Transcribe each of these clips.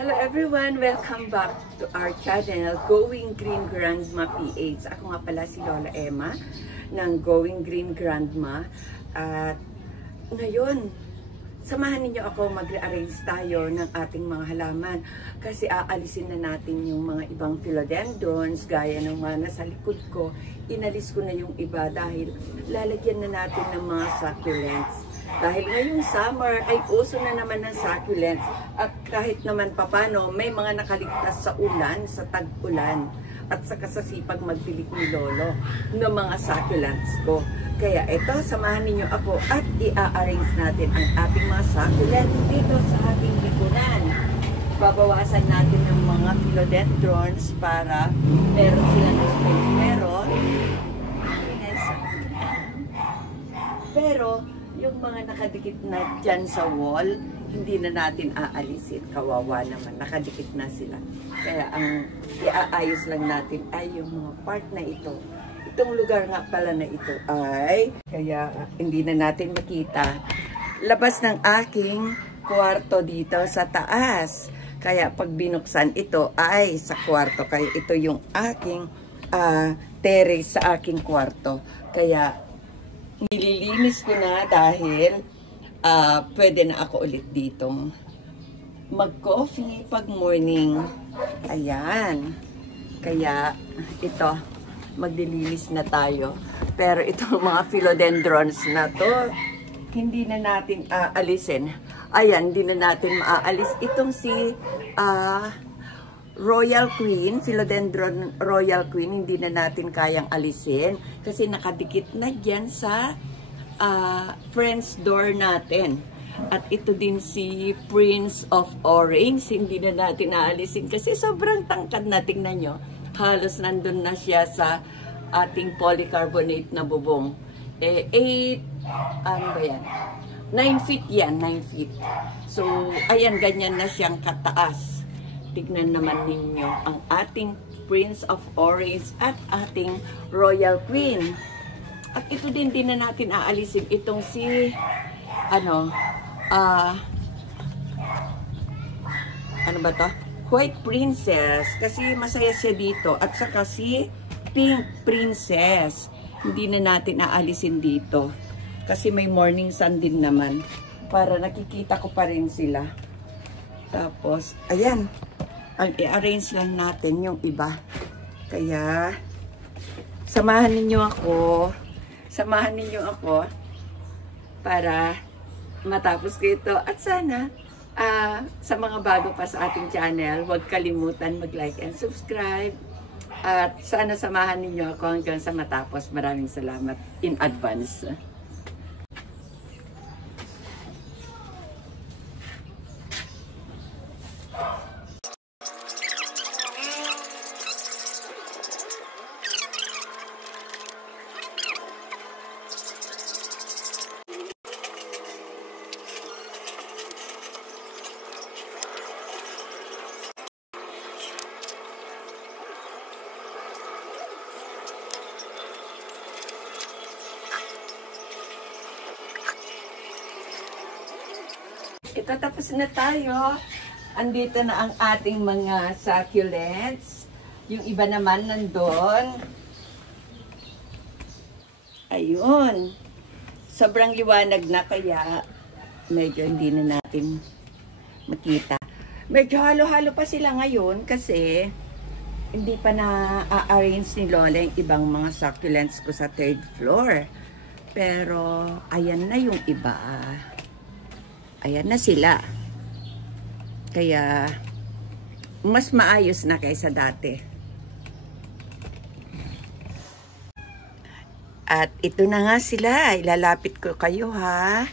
Hello everyone! Welcome back to our channel, Going Green Grandma PH. Ako nga pala si Lola Emma ng Going Green Grandma. At ngayon, samahan ninyo ako mag-rearrange tayo ng ating mga halaman. Kasi aalisin na natin yung mga ibang philodendrons gaya ng mga nasa likod ko. Inalis ko na yung iba dahil lalagyan na natin ng mga succulents. Dahil ngayong summer ay uso na naman ng succulents at kahit naman papano may mga nakaligtas sa ulan, sa tag-ulan at sa kasasipag magdilig ni Lolo ng mga succulents ko. Kaya ito, samahan ninyo ako at i-arrange natin ang ating mga succulents dito sa ating likuran. Babawasan natin ng mga philodendrons para meron silang space. Pero yung mga nakadikit na dyan sa wall, hindi na natin aalisin. Kawawa naman, nakadikit na sila. Kaya ang iaayos lang natin ay yung mga part na ito. Itong lugar nga pala na ito ay, kaya hindi na natin makita. Labas ng aking kwarto dito sa taas. Kaya pag binuksan ito ay sa kwarto. Kaya ito yung aking terrace sa aking kwarto. Kaya nililinis ko na dahil pwede na ako ulit ditong mag-coffee pag morning. Ayan. Kaya ito, maglilinis na tayo. Pero itong mga philodendrons na to, hindi na natin aalisin. Ayan, hindi na natin maaalis. Itong si Royal Queen, Philodendron Royal Queen, hindi na natin kayang alisin kasi nakadikit na dyan sa French door natin. At ito din si Prince of Orange, hindi na natin naalisin kasi sobrang tangkad na. Tingnan nyo, halos nandun na siya sa ating polycarbonate na bubong. 9 feet yan, 9 feet. So, ayan, ganyan na siyang kataas. Tignan naman ninyo ang ating Prince of Orange at ating Royal Queen. At ito din na natin aalisin itong si ano ba to? White Princess kasi masaya siya dito at saka si Pink Princess. Hindi na natin aalisin dito kasi may morning sun din naman para nakikita ko pa rin sila. Tapos ayan, ang i-arrange lang natin yung iba. Kaya, samahan ninyo ako para matapos ko ito. At sana, sa mga bago pa sa ating channel, huwag kalimutan mag-like and subscribe. At sana samahan ninyo ako hanggang sa matapos. Maraming salamat in advance. Ito, tapos na tayo. Andito na ang ating mga succulents. Yung iba naman nandun. Ayun. Sobrang liwanag na kaya medyo hindi na natin makita. Medyo halo-halo pa sila ngayon kasi hindi pa na-arrange ni Lola yung ibang mga succulents ko sa 3rd floor. Pero ayan na yung iba. Ayan na sila. Kaya, mas maayos na kaysa dati. At ito na nga sila. Ilalapit ko kayo, ha?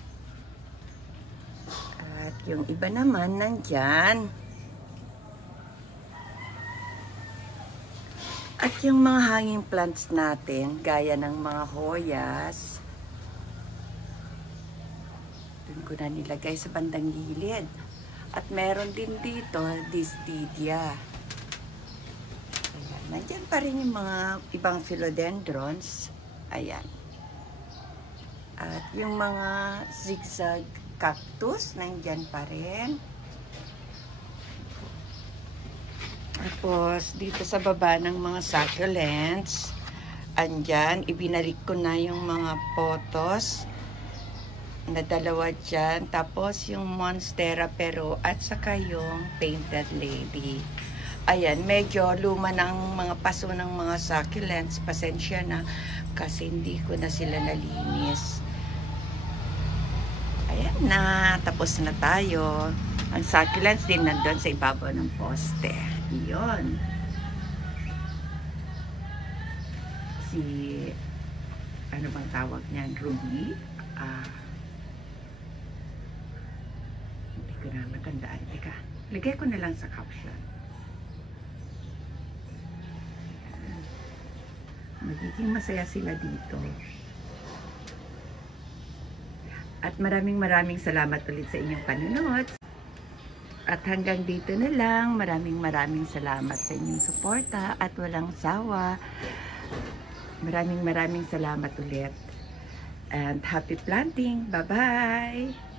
At yung iba naman nandyan. At yung mga hanging plants natin, gaya ng mga hoyas, ko na nilagay sa bandang gilid. At meron din dito, Disdidia. Ayan. Nandyan pa rin yung mga ibang philodendrons. Ayan. At yung mga zigzag cactus, nandyan pa rin. Tapos, dito sa baba ng mga succulents, andyan, ibinalik ko na yung mga photos na dalawa dyan. Tapos, yung Monstera pero at saka yung Painted Lady. Ayan, medyo luma ng mga paso ng mga succulents. Pasensya na kasi hindi ko na sila nalinis. Ayan na, tapos na tayo. Ang succulents din nandun sa ibabaw ng poste. Iyon. Si, ano bang tawag niyan? Ruby? Hindi ko na matandaan. Teka, lagay ko na lang sa caption. Magiging masaya sila dito. At maraming salamat ulit sa inyong panunod. At hanggang dito na lang. Maraming salamat sa inyong suporta at walang sawa. Maraming salamat ulit. And happy planting. Bye-bye!